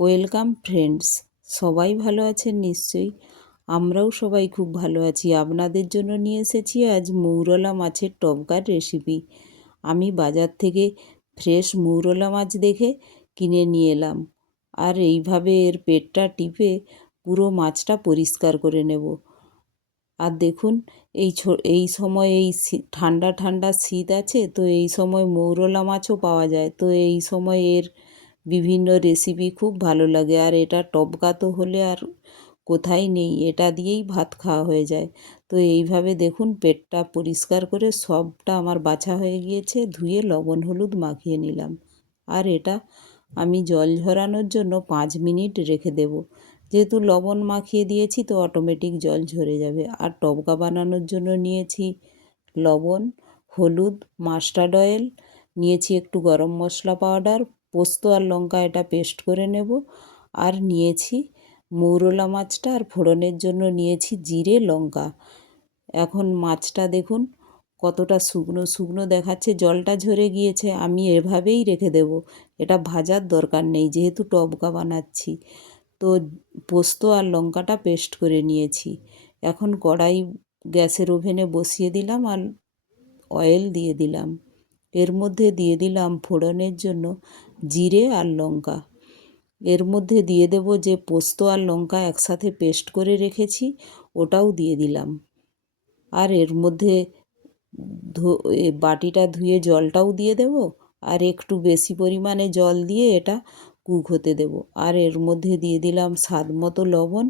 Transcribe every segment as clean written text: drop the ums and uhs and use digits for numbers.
Welcome friends, সবাই ভালো আছেন নিশ্চয়ই। আমরাও সবাই খুব ভালো আছি। আপনাদের জন্য নিয়ে এসেছি আজ মৌরলা মাছের টবকার রেসিপি। আমি বাজার থেকে ফ্রেশ মৌরলা মাছ দেখে কিনে নিয়ে এলাম, আর এইভাবে এর পেটটা টিপে পুরো মাছটা পরিষ্কার করে নেব। আর দেখুন, এই সময় ঠান্ডা ঠান্ডা শীত আছে, তো এই সময় মৌরলা মাছও পাওয়া যায়। তো এই সময় এর বিভিন্ন রেসিপি খুব ভালো লাগে, আর এটা টবকা তো হলে আর কোথায় নেই, এটা দিয়েই ভাত খাওয়া হয়ে যায়। তো এইভাবে দেখুন, পেটটা পরিষ্কার করে সবটা আমার বাছা হয়ে গিয়েছে, ধুয়ে লবণ হলুদ মাখিয়ে নিলাম। আর এটা আমি জল ঝরানোর জন্য 5 মিনিট রেখে দেব। যেহেতু লবণ মাখিয়ে দিয়েছি, তো অটোমেটিক জল ঝরে যাবে। আর টবকা বানানোর জন্য নিয়েছি লবণ, হলুদ, মাস্টার্ড অয়েল, নিয়েছি একটু গরম মশলা পাউডার, পোস্ত আর লঙ্কা এটা পেস্ট করে নেব। আর নিয়েছি মৌরলা মাছটা, আর ফোড়নের জন্য নিয়েছি জিরে লঙ্কা। এখন মাছটা দেখুন কতটা শুকনো শুকনো দেখাচ্ছে, জলটা ঝরে গিয়েছে। আমি এভাবেই রেখে দেব, এটা ভাজার দরকার নেই যেহেতু টবকা বানাচ্ছি। তো পোস্ত আর লঙ্কাটা পেস্ট করে নিয়েছি। এখন কড়াই গ্যাসের ওভেনে বসিয়ে দিলাম, আর অয়েল দিয়ে দিলাম। এর মধ্যে দিয়ে দিলাম ফোড়নের জন্য জিরে আর লঙ্কা। এর মধ্যে দিয়ে দেব যে পোস্ত আর লঙ্কা একসাথে পেস্ট করে রেখেছি, ওটাও দিয়ে দিলাম। আর এর মধ্যে বাটিটা ধুয়ে জলটাও দিয়ে দেব, আর একটু বেশি পরিমাণে জল দিয়ে এটা কুক হতে দেব। আর এর মধ্যে দিয়ে দিলাম স্বাদ মতো লবণ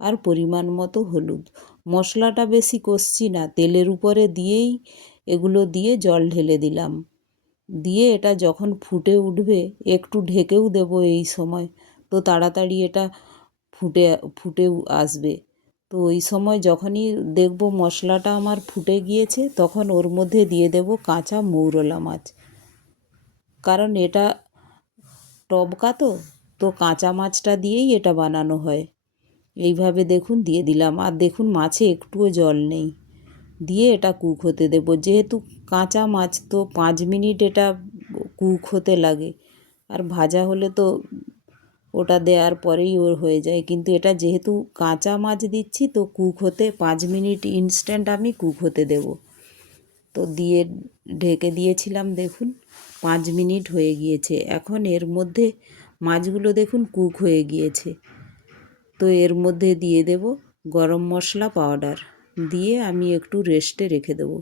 আর পরিমাণ মতো হলুদ। মশলাটা বেশি কষছি না, তেলের উপরে দিয়েই এগুলো দিয়ে জল ঢেলে দিলাম। দিয়ে এটা যখন ফুটে উঠবে, একটু ঢেকেও দেব এই সময়, তো তাড়াতাড়ি এটা ফুটে ফুটে আসবে। তো ওই সময় যখনই দেখব মশলাটা আমার ফুটে গিয়েছে, তখন ওর মধ্যে দিয়ে দেব কাঁচা মৌরলা মাছ। কারণ এটা টবকা তো কাঁচা মাছটা দিয়েই এটা বানানো হয়। এইভাবে দেখুন দিয়ে দিলাম, আর দেখুন মাছে একটুও জল নেই। দিয়ে এটা কুক হতে দেব। যেহেতু কাঁচা মাছ, তো 5 মিনিট এটা কুক হতে লাগে। আর ভাজা হলে তো ওটা দেওয়ার পরেই ওর হয়ে যায়, কিন্তু এটা যেহেতু কাঁচা মাছ দিচ্ছি, তো কুক হতে 5 মিনিট ইনস্ট্যান্ট আমি কুক হতে দেব। তো দিয়ে ঢেকে দিয়েছিলাম, দেখুন 5 মিনিট হয়ে গিয়েছে। এখন এর মধ্যে মাছগুলো দেখুন কুক হয়ে গিয়েছে। তো এর মধ্যে দিয়ে দেব গরম মশলা পাউডার, দিয়ে আমি একটু রেস্টে রেখে দেব।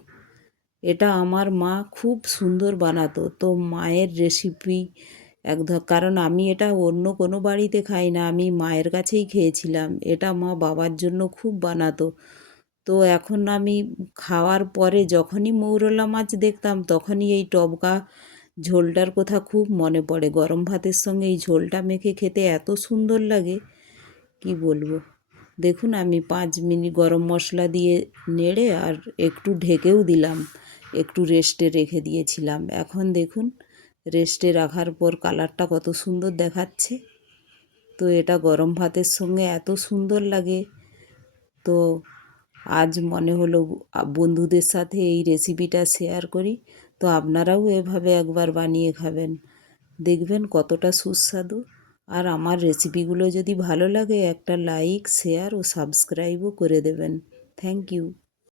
এটা আমার মা খুব সুন্দর বানাতো, তো মায়ের রেসিপি কারণ আমি এটা অন্য কোনো বাড়িতে খাই না, আমি মায়ের কাছেই খেয়েছিলাম। এটা মা বাবার জন্য খুব বানাতো। তো এখন আমি খাওয়ার পরে যখনই মৌরলা মাছ দেখতাম, তখনই এই টবকা ঝোলটার কথা খুব মনে পড়ে। গরম ভাতের সঙ্গে এই ঝোলটা মেখে খেতে এত সুন্দর লাগে, কি বলবো। দেখুন আমি 5 মিনিট গরম মশলা দিয়ে নেড়ে আর একটু ঢেকেও দিলাম, একটু রেস্টে রেখে দিয়েছিলাম। এখন দেখুন রেস্টে রাখার পর কালারটা কত সুন্দর দেখাচ্ছে। তো এটা গরম ভাতের সঙ্গে এত সুন্দর লাগে। তো আজ মনে হলো বন্ধুদের সাথে এই রেসিপিটা শেয়ার করি। তো আপনারাও এভাবে একবার বানিয়ে খাবেন, দেখবেন কতটা সুস্বাদু। আর আমার রেসিপিগুলো যদি ভালো লাগে, একটা লাইক, শেয়ার ও সাবস্ক্রাইবও করে দেবেন। Thank you.